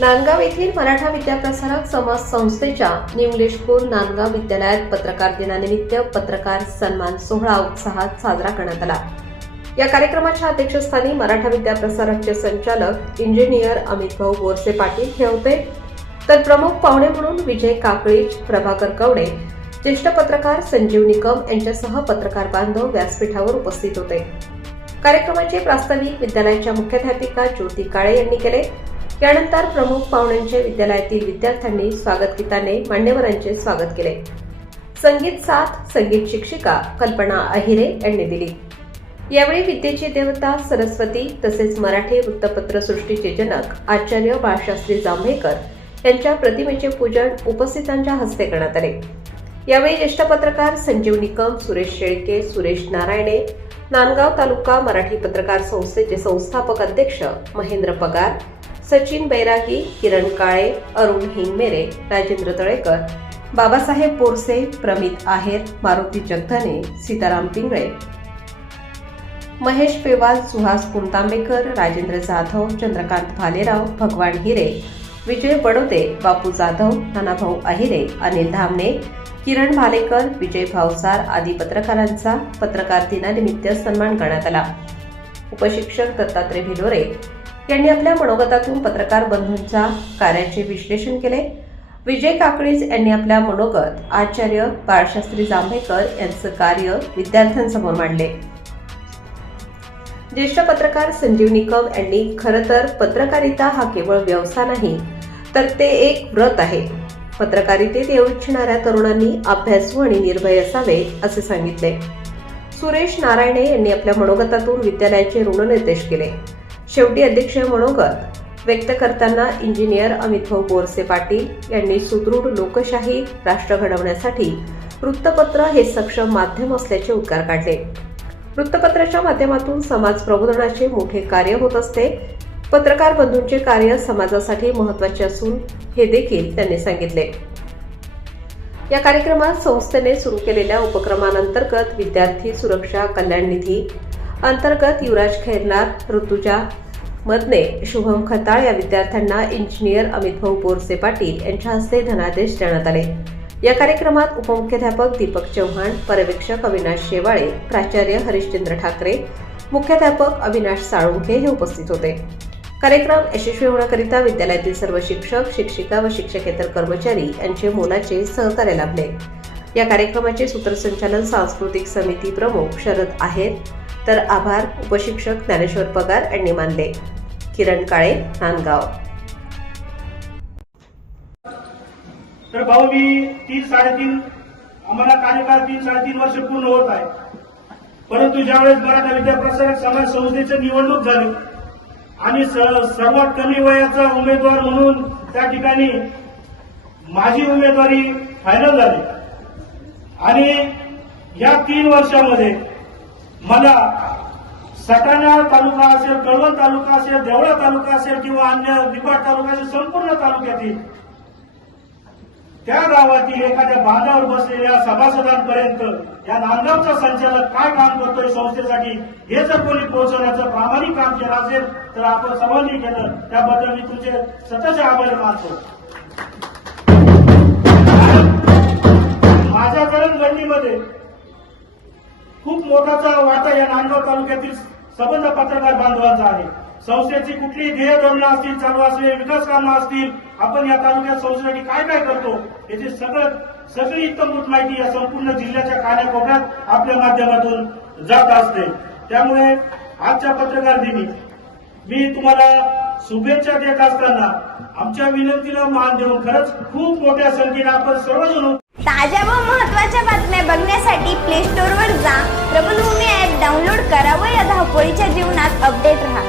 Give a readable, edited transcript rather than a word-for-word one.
नांदगाव येथील मराठा विद्याप्रसारक समाज संस्थेच्या न्यू इंग्लिश स्कूल नांदगाव विद्यालयात पत्रकार दिनानिमित्त पत्रकार सन्मान सोहळा उत्साहात साजरा करण्यात आला। या कार्यक्रमाच्या अध्यक्षस्थानी मराठा विद्याप्रसारकचे संचालक इंजिनियर अमित भाऊ बोरसे पाटील हे होते, तर प्रमुख पाहुणे म्हणून विजय काकळीज, प्रभाकर कवडे, ज्येष्ठ पत्रकार संजीव निकम यांच्यासह पत्रकार बांधव व्यासपीठावर उपस्थित होते। कार्यक्रमाचे प्रास्ताविक विद्यालयाच्या मुख्याध्यापिका ज्योती काळे यांनी केले। यानंतर प्रमुख पाहुण्यांचे विद्यालयातील विद्यार्थ्यांनी स्वागत गीताने मान्यवरांचे स्वागत केले। संगीत साथ संगीत शिक्षिका कल्पना अहिरे यांनी दिली। यावेळी विद्येची देवता सरस्वती तसेच मराठी वृत्तपत्र सृष्टीचे जनक आचार्य बाळशास्त्री जांभेकर यांच्या प्रतिमेचे पूजन उपस्थितांच्या हस्ते करण्यात आले। यावेळी ज्येष्ठ पत्रकार संजीव निकम, सुरेश शेळके, सुरेश नारायणे, नांदगाव तालुका मराठी पत्रकार संस्थेचे संस्थापक अध्यक्ष महेंद्र पगार, सचिन बैरागी, किरण काळे, अरुण हिंगमेरे, राजेंद्र तळेकर, बाबासाहेब बोरसे, प्रमित आहेर, मारुती जगधने, सीताराम पिंगळे, महेश पेवाल, सुहास पुणतांबेकर, राजेंद्र जाधव, चंद्रकांत भालेराव, भगवान हिरे, विजय बडोदे, बापू जाधव, नानाभाऊ अहिरे, अनिल धामणे, किरण भालेकर, विजय भावसार आदी पत्रकारांचा पत्रकार दिनानिमित्त सन्मान करण्यात आला। उपशिक्षक दत्तात्रय भिलोरे यांनी आपल्या मनोगतातून पत्रकार बंधूंच्या कार्याचे विश्लेषण केले। विजय काकळीज यांनी आपल्या मनोगत आचार्य बाळशास्त्री जांभेकर यांचं कार्य विद्यार्थ्यांसमोर मांडले। ज्येष्ठ पत्रकार संजीव निकम यांनी खरं तर पत्रकारिता हा केवळ व्यवसाय नाही, तर ते एक व्रत आहे। पत्रकारितेत येऊ इच्छिणाऱ्या तरुणांनी अभ्यासू आणि निर्भय असावे असे सांगितले। सुरेश नारायणे यांनी आपल्या मनोगतातून विद्यालयाचे ऋणनिर्देश केले। शेवटी अध्यक्ष मनोगत व्यक्त करताना इंजिनियर अमित भाऊ बोरसे पाटील यांनी सुदृढ लोकशाही राष्ट्र घडवण्यासाठी वृत्तपत्र हे सक्षम माध्यम असल्याचे उद्गार काढले। वृत्तपत्राच्या माध्यमातून समाज प्रबोधनाचे मोठे कार्य होत असते। पत्रकार बंधूंचे कार्य समाजासाठी महत्त्वाचे असून हे देखील त्यांनी सांगितले। या कार्यक्रमात संस्थेने सुरू केलेल्या उपक्रमांतर्गत विद्यार्थी सुरक्षा कल्याण निधी अंतर्गत युवराज खैरनार, ऋतुजा मदने, शुभम खताळ या विद्यार्थ्यांना इंजिनियर अमित भाऊ बोरसे पाटील यांच्या हस्ते धनादेश देण्यात आले। या कार्यक्रमात उपमुख्याध्यापक दीपक चव्हाण, पर्यवेक्षक अविनाश शेवाळे, प्राचार्य हरिश्चंद्र ठाकरे, मुख्याध्यापक अविनाश साळुंखे हे उपस्थित होते। कार्यक्रम यशस्वी होण्याकरिता विद्यालयातील सर्व शिक्षक, शिक्षिका व शिक्षकेतर कर्मचारी यांचे मोलाचे सहकार्य लाभले। या कार्यक्रमाचे सूत्रसंचालन सांस्कृतिक समिती प्रमुख शरद आहेर, तर आभार उपशिक्षक ज्ञानेश्वर पगार यांनी मानले। किरण काळे, नांदगाव। तर भाऊ मी 3-3.5 आम्हाला कार्यकाळ 3-3.5 वर्ष पूर्ण होत आहे, परंतु ज्यावेळेस मराठा विद्याप्रसारक समाज संस्थेची निवडणूक झाली आणि सर्वात कमी वयाचा उमेदवार म्हणून त्या ठिकाणी माझी उमेदवारी फायनल झाली आणि या 3 वर्षामध्ये मला सटाणा तालुका असेल, कळवण तालुका असेल, देवळा तालुका असेल किंवा अन्य निफाड तालुका असेल, संपूर्ण तालुक्यातील त्या गावातील एखाद्या बांधावर बसलेल्या सभासदांपर्यंत या नांदगावचा संचालक काय काम करतोय संस्थेसाठी हे जर कोणी पोहोचवण्याचं प्रामाणिक काम केलं असेल तर आपण सर्वांनी केलं, त्याबद्दल मी तुमचे सतत आभार मानतो। माझ्या जडणघडणीमध्ये खूप मोठाचा वाटा या नांदगाव तालुक्यातील संबंध पत्रकार बांधवांचा आहे। संस्थेची कुठलीही ध्येय धोरणं असतील, चालू असलेले विकास कामं असतील, आपण या तालुक्यात संस्थेसाठी काय काय करतो याची सगळी इत्तमभूत माहिती या संपूर्ण जिल्ह्याच्या कानाकोपऱ्यात आपल्या माध्यमातून जात असते। त्यामुळे आजच्या पत्रकार दिनी मी तुम्हाला शुभेच्छा देत असताना आमच्या विनंतीला मान देऊन खरंच खूप मोठ्या संख्येने आपण सर्वजण ताज्या व महत्त्वाच्या बातम्या बघण्यासाठी प्ले स्टोअरवर जा, प्रबलभूमी ॲप डाउनलोड करा व या धावपळीच्या जीवनात अपडेट रहा।